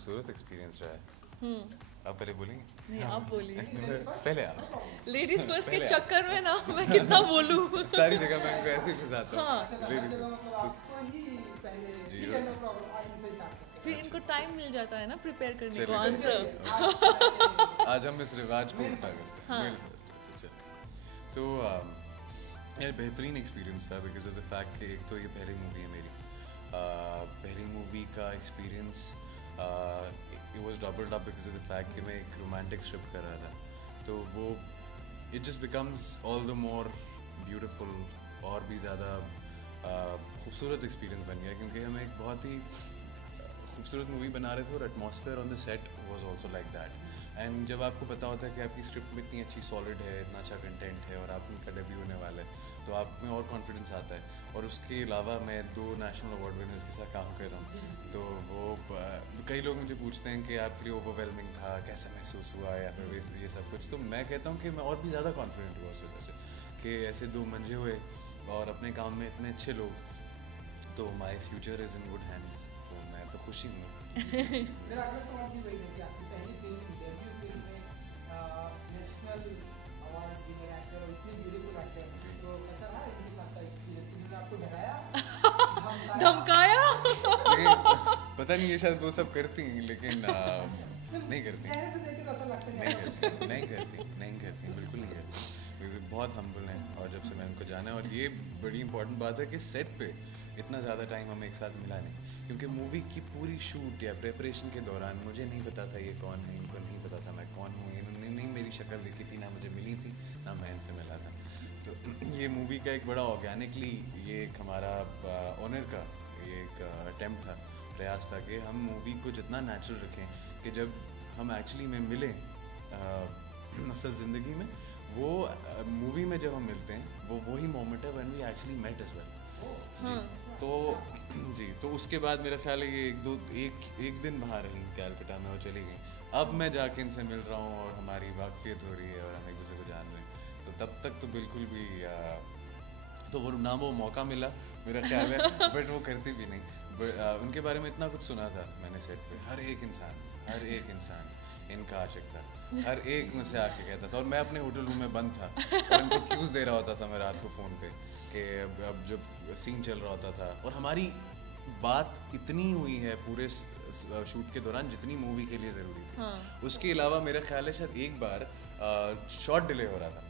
खूबसूरत एक्सपीरियंस रहा है। आप पहले बोलेंगे? नहीं आप बोलिए। पहले आप। लेडीज फर्स्ट के चक्कर में ना मैं कितना बोलूँ। सारी जगह मैं इनको ऐसे ही फंसाता हूँ। हाँ। फिर इनको टाइम मिल जाता है ना प्रिपेयर करने को आंसर। आज हम इस रिवाज को उल्टा करते हैं। हाँ। मेल फर्स्ट, अच्छा। तो यार बेहतरीन एक्सपीरियंस था बिकॉज ऑफ द फैक्ट कि एक तो ये पहली मूवी है मेरी। पहली मूवी का experience it was doubled up because of the fact कि मैं एक रोमांटिक स्क्रिप्ट कर रहा था, तो वो it just becomes all the more beautiful और भी ज़्यादा खूबसूरत एक्सपीरियंस बन गया क्योंकि हम एक बहुत ही खूबसूरत मूवी बना रहे थे और atmosphere on the set was also like that. And जब आपको पता होता है कि आपकी स्क्रिप्ट में इतनी अच्छी सॉलिड है, इतना अच्छा कंटेंट है और आपका डेब्यू होने वाला है, तो आप में और कॉन्फिडेंस आता है। और उसके अलावा मैं 2 नेशनल अवार्ड विनर्स के साथ काम कर रहा हूँ, तो वो कई लोग मुझे पूछते हैं कि आपके लिए ओवरवेलमिंग था, कैसा महसूस हुआ या फिर ये सब कुछ। तो मैं कहता हूँ कि मैं और भी ज़्यादा कॉन्फिडेंट हुआ उस वजह से कि ऐसे 2 मंजे हुए और अपने काम में इतने अच्छे लोग, तो my future is in good hands. तो मैं तो खुशी हूँ। मेरा अगला सवाल ये वही है कि आपकी पहली फिल्म डेब्यू फिल्म में नेशनल अवार्ड विनर एक्टर और इतने ब्यूटीफुल एक्टर, तो कैसा रहा इनके साथ का एक्सपीरियंस? इन्होंने आपको डराया, धमकाया? पता नहीं, ये शायद वो सब करती हैं लेकिन नहीं करती। चेहरे से देख के तो ऐसा लगता नहीं करती, बिल्कुल नहीं करती। बहुत हम्बल हैं और जब से मैं उनको जाना है, और ये बड़ी इंपॉर्टेंट बात है कि सेट पे इतना ज़्यादा टाइम हमें एक साथ मिला नहीं, क्योंकि मूवी की पूरी शूट या प्रेपरेशन के दौरान मुझे नहीं पता था ये कौन है, इनको नहीं पता था मैं कौन हूँ, इन्होंने नहीं मेरी शक्ल देखी थी, ना मुझे मिली थी, ना मैं इनसे मिला था। तो ये मूवी का एक बड़ा ऑर्गेनिकली ये एक हमारा ऑनर का ये एक अटेम्प्ट था, प्रयास था कि हम मूवी को जितना नेचुरल रखें कि जब हम एक्चुअली में मिलें असल ज़िंदगी में, वो मूवी में जब हम मिलते हैं वो वही मोमेंट है when we actually met as well. तो उसके बाद मेरा ख्याल है ये एक दिन बाहर रही कैलकटा में और चली गई। अब मैं जाके इनसे मिल रहा हूँ और हमारी वाकफियत हो रही है और हम एक दूसरे को जान रहे हैं, तो तब तक तो बिल्कुल भी तो वो ना वो मौका मिला मेरा ख्याल है, बट वो करती भी नहीं। उनके बारे में इतना कुछ सुना था मैंने सेट पे, हर एक इंसान इनका आशिक था, हर एक मुझसे आके कहता था, और मैं अपने होटल रूम में बंद था और इनको क्यूज़ दे रहा होता था मैं रात को फ़ोन पे कि अब जब सीन चल रहा होता था, और हमारी बात इतनी हुई है पूरे शूट के दौरान जितनी मूवी के लिए ज़रूरी थी। हाँ। उसके अलावा मेरा ख्याल है शायद एक बार शॉट डिले हो रहा था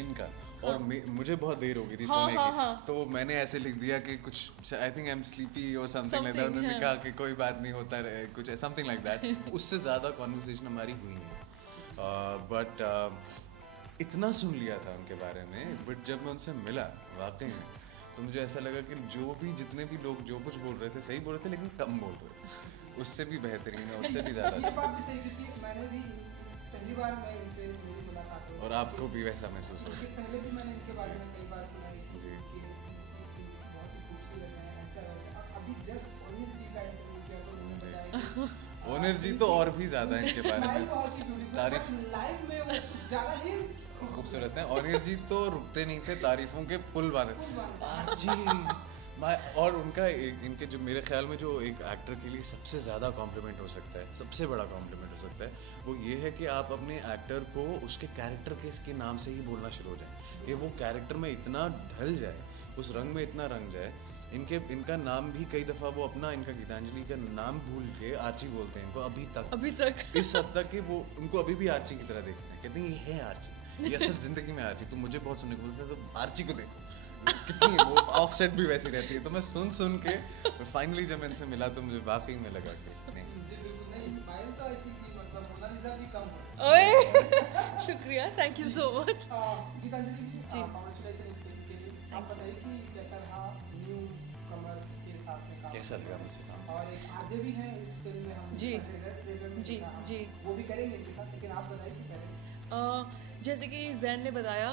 इनका, और मुझे बहुत देर हो गई थी सोने की, तो मैंने ऐसे लिख दिया कि कुछ I think I am sleepy और समथिंग लाइक दैट। उन्होंने कहा कि कोई बात नहीं, होता है कुछ समथिंग लाइक दैट। उससे ज़्यादा कॉन्वर्सेशन हमारी हुई नहीं, बट इतना सुन लिया था उनके बारे में। बट जब मैं उनसे मिला वाकई में, तो मुझे ऐसा लगा कि जितने भी लोग जो कुछ बोल रहे थे सही बोल रहे थे, लेकिन कम बोल रहे थे, उससे भी बेहतरीन है, उससे भी ज़्यादा। ये बात भी सही थी कि मैंने भी पहली बार मैं इनसे मेरी मुलाकात हुई, और आपको भी वैसा महसूस हो? उसके पहले भी मैंने इनके बारे में कई बार सुना है कि बहुत ही खूबसूरत है, ऐसा वैसा। अभी जस्ट ओनिर जी का इंटरव्यू किया तो उन्होंने बताया कि ओनिर जी तो और भी ज़्यादा इनके बारे में तारीफ लाइव में वो ज़्यादा ही खूबसूरत है। ओनिर जी तो रुकते नहीं थे तारीफों के पुल बांधे। और उनका इनके जो मेरे ख्याल में जो एक एक्टर के लिए सबसे ज़्यादा कॉम्प्लीमेंट हो सकता है, सबसे बड़ा कॉम्प्लीमेंट हो सकता है, वो ये है कि आप अपने एक्टर को उसके कैरेक्टर के इसके नाम से ही बोलना शुरू हो जाए, कि वो कैरेक्टर में इतना ढल जाए, उस रंग में इतना रंग जाए। इनका नाम भी कई दफ़ा वो अपना इनका गीतांजलि का नाम भूल के आर्ची बोलते हैं इनको अभी तक इस हद तक कि वो उनको अभी भी आर्ची की तरह देखते हैं, कहते हैं ये है आर्ची, ये असल ज़िंदगी में आर्ची। तो मुझे बहुत सुनने को मिलता है, तो आर्ची को देखो कितनी वो ऑफसेट भी वैसी रहती है। तो मैं सुन के फाइनली जब मैं इनसे मिला तो मुझे वाकई में लगा कि शुक्रिया, thank you so much. Geetanjali ji, congratulation इस फिल्म के लिए। आप बताइए कि कैसा रहा न्यू कमर के साथ में काम? कैसा लगा मुझे काम? और एक आरजे भी हैं इस फिल्म में, हम जी वो भी करेंगे इनके साथ, लेकिन आप बताइए कि पहले जैसे कि जैन ने बताया,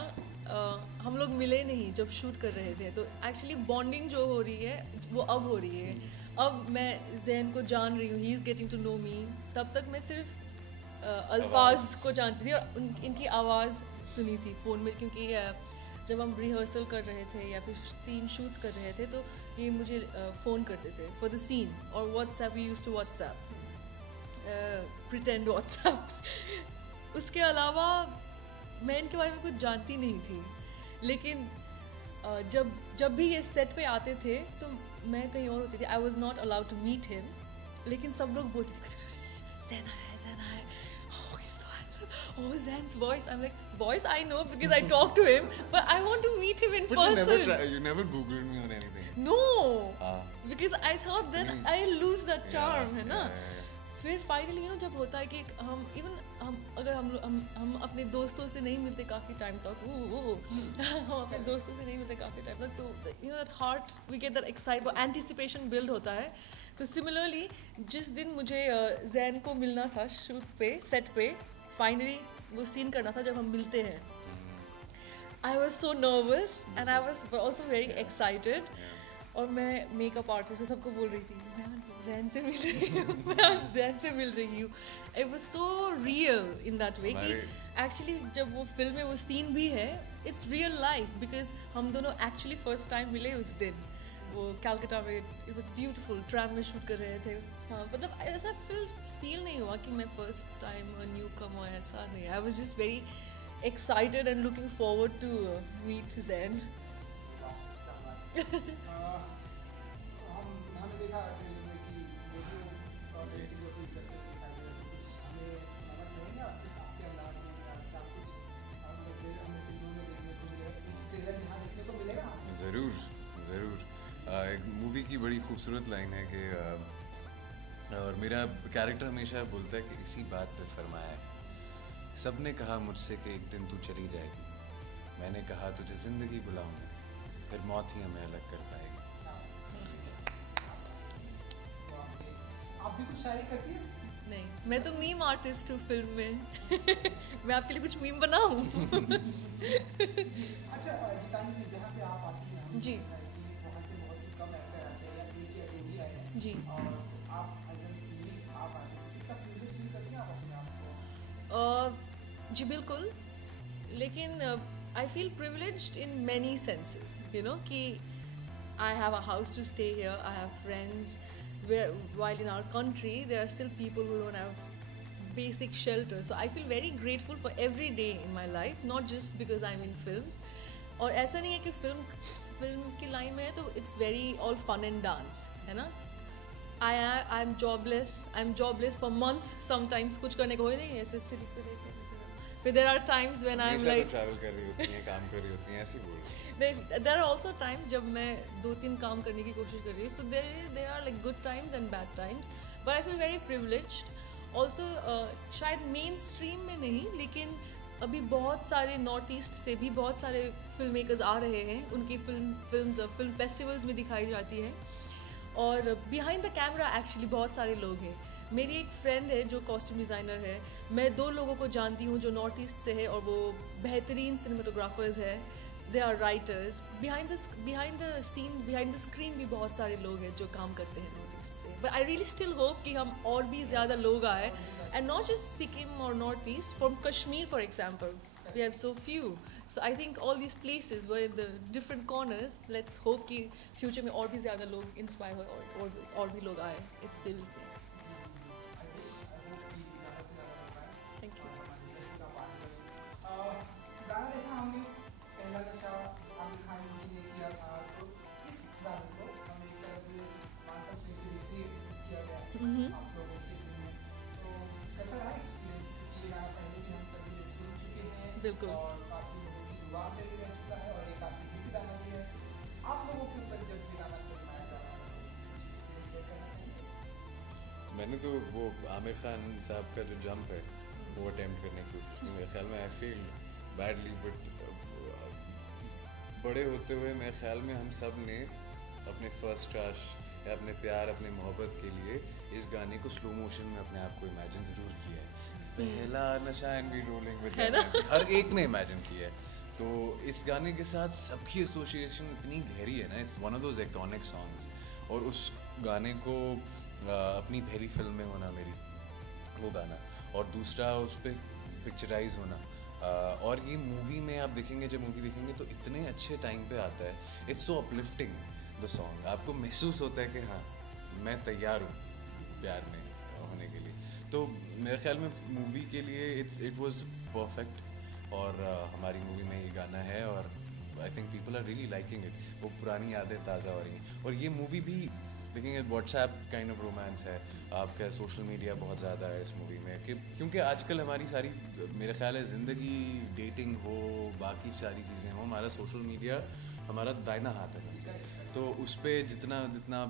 हम लोग मिले नहीं जब शूट कर रहे थे, तो एक्चुअली बॉन्डिंग जो हो रही है वो अब हो रही है। अब मैं जैन को जान रही हूँ, he is getting to know me. तब तक मैं सिर्फ अल्फाज को जानती थी और इनकी आवाज़ सुनी थी फ़ोन में, क्योंकि जब हम रिहर्सल कर रहे थे या फिर सीन शूट्स कर रहे थे तो ये मुझे फ़ोन करते थे फॉर द सीन, और WhatsApp, we used to WhatsApp. Pretend WhatsApp. उसके अलावा मैं इनके बारे में कुछ जानती नहीं थी, लेकिन जब भी ये सेट पे आते थे तो मैं कहीं और होती थी, I was not allowed to meet him, लेकिन सब लोग बोलते थे ज़ैन है, oh Zan's voice, I'm like, voice I know because I talk to him, but I want to meet him in person. You never googled me or anything. No, because I thought then I'll lose that charm, है ना? फिर finally जब होता है कि हम अगर हम अपने दोस्तों से नहीं मिलते काफ़ी टाइम तक, हम अपने दोस्तों से नहीं मिलते काफ़ी टाइम तक, तो that heart we get that excite, वो एंटिसिपेशन बिल्ड होता है। तो सिमिलरली जिस दिन मुझे जैन को मिलना था शूट पे, सेट पे, फाइनली वो सीन करना था जब हम मिलते हैं, I was so nervous and I was also very excited. और मैं मेकअप आर्टिस्ट को सबको बोल रही थी मैं आज जैन से मिल रही हूँ, मैं आज जैन से मिल रही हूँ। It was so real in that way कि एक्चुअली जब वो फिल्म में वो सीन भी है, इट्स रियल लाइफ, बिकॉज हम दोनों एक्चुअली फर्स्ट टाइम मिले उस दिन, वो कैलकाटा में। इट वॉज ब्यूटिफुल, ट्रैम में शूट कर रहे थे। हाँ, मतलब ऐसा फील नहीं हुआ कि मैं फर्स्ट टाइम न्यू कमर, ऐसा नहीं। I was just very excited and looking forward to meet Jain. ज़रूर एक मूवी की बड़ी खूबसूरत लाइन है कि और मेरा कैरेक्टर हमेशा बोलता है कि इसी बात पे फरमाया है, सब ने कहा मुझसे कि एक दिन तू चली जाएगी, मैंने कहा तुझे ज़िंदगी बुलाऊंगा, फिर मौत ही हमें अलग कर पाएगी। आप भी कुछ शायरी करती हैं? नहीं, मैं तो मीम आर्टिस्ट हूँ फिल्म में। मैं आपके लिए कुछ मीम बनाऊँ? अच्छा गीतांजलि जी, जहाँ से आप आती हैं जी, वहाँ से बहुत ही कम एक्टर आते हैं या एक या दो ही आए हैं जी, और आप आप आते हैं, कितना प्रिविलेज फील करती हैं आप अपने आप को? जी बिल्कुल, लेकिन I feel privileged in many senses, कि I have a house to stay here, I have friends, while in our country there are still people who don't have basic shelter, so I feel very grateful for every day in my life, not just because I'm in films. और ऐसा नहीं है कि film की line में है तो it's very all fun and dance, है ना? I'm jobless for months sometimes, कुछ करने को हो नहीं, ऐसे सिर्फ पे देखे। फिर there are times when I'm like travel कर रही होती हैं, काम कर रही होती हैं, ऐसे बोल। There are also times जब मैं 2-3 काम करने की कोशिश कर रही हूँ, so there are like good times and bad times, but I feel very privileged. Also शायद मेन स्ट्रीम में नहीं, लेकिन अभी बहुत सारे नॉर्थ ईस्ट से भी बहुत सारे फिल्म मेकर्स आ रहे हैं, उनकी फिल्म फेस्टिवल्स में दिखाई जाती है, और बिहाइंड द कैमरा एक्चुअली बहुत सारे लोग हैं। मेरी एक फ्रेंड है जो कॉस्ट्यूम डिज़ाइनर है, मैं 2 लोगों को जानती हूँ जो नॉर्थ ईस्ट से है और वो बेहतरीन सिनेमाटोग्राफर्स है, they are writers. Behind the scene, behind the screen भी बहुत सारे लोग हैं जो काम करते हैं नॉर्थ ईस्ट से। But I really still hope कि हम और भी ज़्यादा लोग आए, एंड नॉट जस्ट सिक्किम और north east, from Kashmir for example, we have so few. So I think all these places were in the different corners, let's hope कि फ्यूचर में और भी ज़्यादा लोग इंस्पायर हो और भी लोग आए इस फील्ड में। Thank you. गाना देखा हमने पहला नशा आमिर खान जी ने किया था, तो इस गाने को हमें एक तरह से मानता से किया गया आप लोगों के फिल्म में, तो कैसा रहा एक्सपीरियंस? ये गाना पहले भी हम सभी सुन चुके हैं, बिल्कुल, और काफ़ी लोगों की जुबान पे भी रह चुका है और एक काफ़ी हिट गाना भी है। आप लोगों के ऊपर जब ये गाना फिल्माया जा रहा है तो शेयर करना चाहिए? मैंने तो वो आमिर खान साहब का जो जंप है वो अटेम्प्ट करने की कोशिश की, मेरे ख्याल में आई फील बैडली, बट बड़े होते हुए मेरे ख्याल में हम सब ने अपने फर्स्ट क्रश या अपने प्यार, अपने मोहब्बत के लिए इस गाने को स्लो मोशन में अपने आप को इमेजिन ज़रूर किया है। पहला नशा एंड बी रोलिंग विद, हर एक ने इमेजिन किया है। तो इस गाने के साथ सबकी एसोसिएशन इतनी गहरी है ना, it's one of those iconic songs, और उस गाने को अपनी पहली फिल्म में होना मेरी, वो गाना, और दूसरा उस पर पिक्चराइज होना, और ये मूवी में आप देखेंगे, जब मूवी देखेंगे तो इतने अच्छे टाइम पे आता है, it's so uplifting the song, आपको महसूस होता है कि हाँ मैं तैयार हूँ प्यार में होने के लिए। तो मेरे ख्याल में मूवी के लिए इट वाज परफेक्ट। और हमारी मूवी में ये गाना है और I think people are really liking it. वो पुरानी यादें ताज़ा हो रही हैं। और ये मूवी भी देखेंगे व्हाट्सएप काइंड ऑफ रोमांस है। आपका सोशल मीडिया बहुत ज़्यादा है इस मूवी में कि क्योंकि आजकल हमारी सारी मेरा ख्याल है ज़िंदगी डेटिंग हो बाकी सारी चीज़ें हो, हमारा सोशल मीडिया हमारा दाहिना हाथ है। तो उस पर जितना जितना